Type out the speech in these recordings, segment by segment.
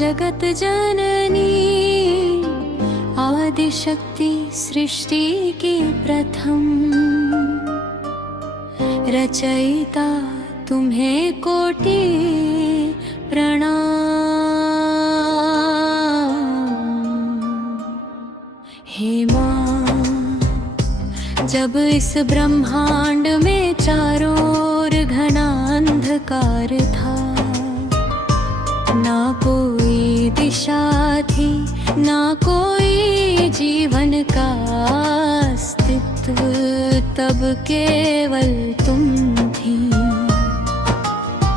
जगत जननी आदिशक्ति सृष्टि की प्रथम रचयिता तुम्हें कोटि प्रणाम। हे माँ, जब इस ब्रह्मांड में चारों ओर घना अंधकार था, ना कोई दिशा थी, ना कोई जीवन का अस्तित्व, तब केवल तुम थी।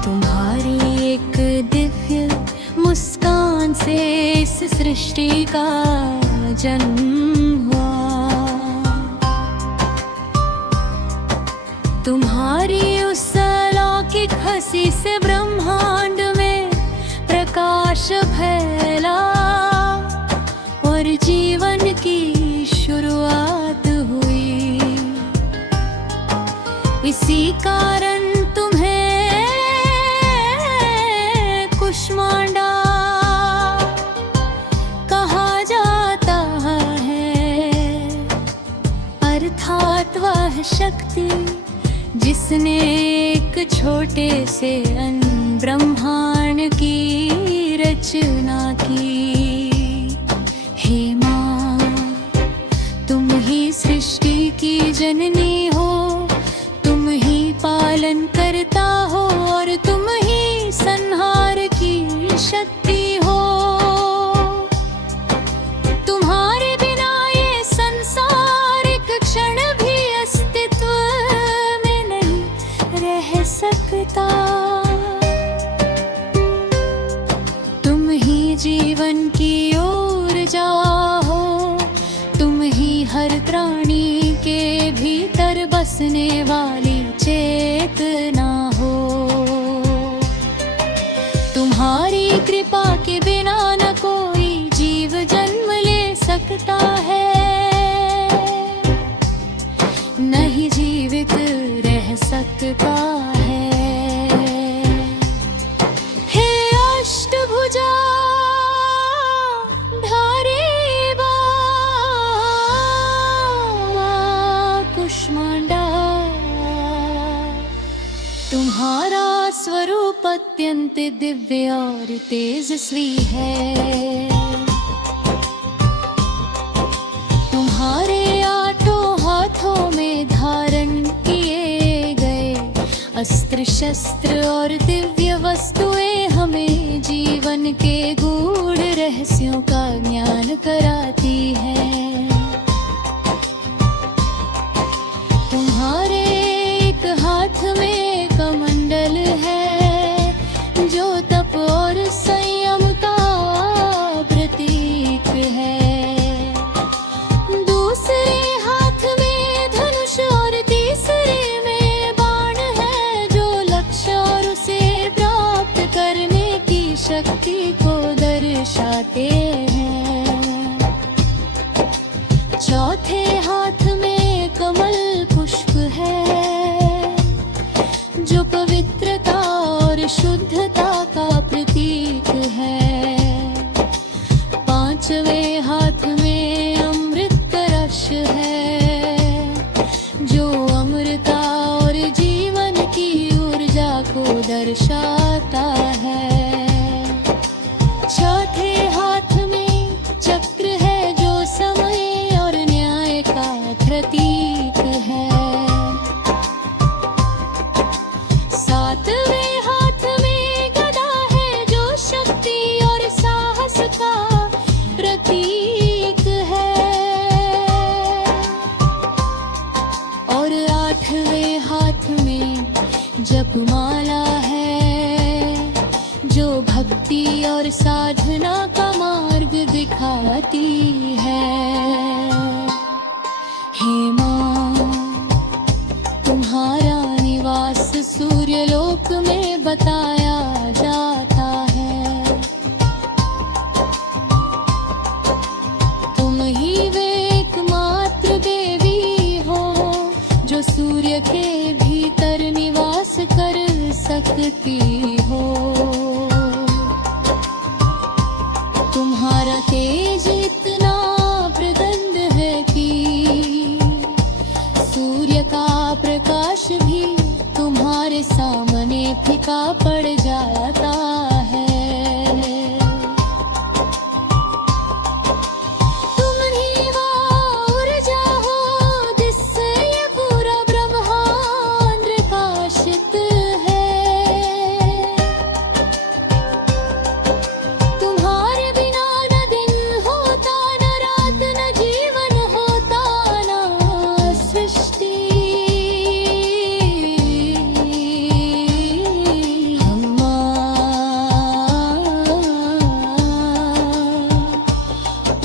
तुम्हारी एक दिव्य मुस्कान से इस सृष्टि का जन्म हुआ। तुम्हारी उस अलौकिक हंसी से ब्रह्मांड में प्रकाश फैला और जीवन की शुरुआत हुई। इसी कारण तुम्हें कुष्मांडा कहा जाता है, अर्थात वह शक्ति जिसने एक छोटे से ब्रह्मांड की रचना की। हे माँ, तुम ही सृष्टि की जननी हो, तुम ही पालन करता हो और तुम ही संहार की शक्ति हो। तुम्हारे बिना ये संसार एक क्षण भी अस्तित्व में नहीं रह सकता। तुम ही जीवन की ऊर्जा हो, तुम ही हर प्राणी के भीतर बसने वाली चेतना हो। तुम्हारी कृपा के बिना न कोई जीव जन्म ले सकता है, नहीं जीवित रह सकता है। हे अष्टभुजा धारी कुष्मांडा, तुम्हारा स्वरूप अत्यंत दिव्य और तेजस्वी है। तुम्हारे आठों हाथों में धारण किए गए अस्त्र शस्त्र और दिव्य वस्तुएं हमें जीवन के गूढ़ रहस्यों का ज्ञान कराती हैं। तुम्हारे एक हाथ में कमंडल है जो तप और संयम का प्रतीक है। दूसरे हाथ में धनुष और तीसरे में बाण है जो लक्ष्य और उसे प्राप्त करने की शक्ति को दर्शाते हैं। चौथे हाथ में कमल पुष्प है जो पवित्रता और शुद्धता का प्रतीक है। पांचवें हाथ में अमृत कलश है जो अमृता और जीवन की ऊर्जा को दर्शाता है। चौथे हाथ में चक्र है जो समय और न्याय का प्रतीक है। सातवें हाथ में गदा है जो शक्ति और साहस का प्रतीक है। और आठवें हाथ में जपमाला है जो भक्ति और साधना का मार्ग दिखाती है। हे माँ, तुम्हारा निवास सूर्यलोक में बताया जाता है। तुम ही वे एकमात्र देवी हो जो सूर्य के भीतर निवास कर सकती हो। फीका पड़ जाता है। तुम ही वो ऊर्जा हो जिससे ये पूरा ब्रह्मांड प्रकाशित है। तुम्हारे बिना न दिन होता, न रात, न जीवन होता, न सृष्टि।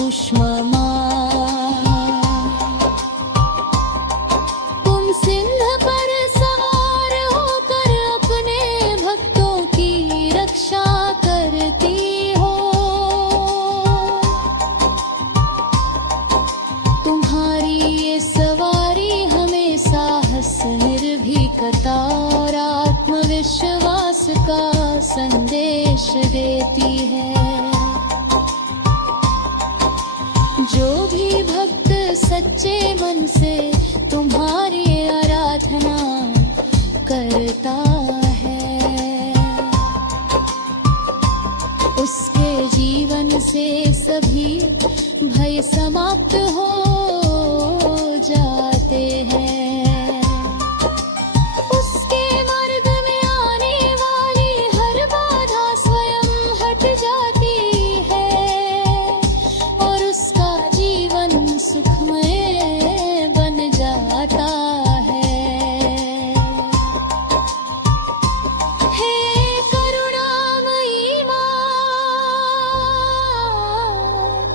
उष्ममा तुम सिंह पर सवार होकर अपने भक्तों की रक्षा करती हो। तुम्हारी ये सवारी हमें साहस, निर्भीकता और आत्मविश्वास का संदेश देती है। जो भी भक्त सच्चे मन से तुम्हारी आराधना करता है, उसके जीवन से सभी भय समाप्त हो जाते हैं। उसके मार्ग में आने वाली हर बाधा स्वयं हट जाती है और उसका जीवन सुखमय बन जाता है। हे करुणामयी माँ,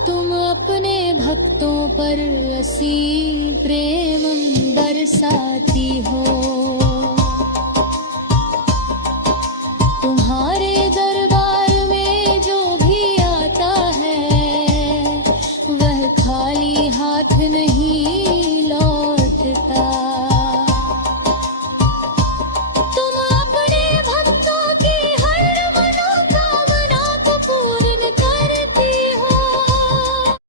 तुम अपने भक्तों पर असीम प्रेम बरसाती हो।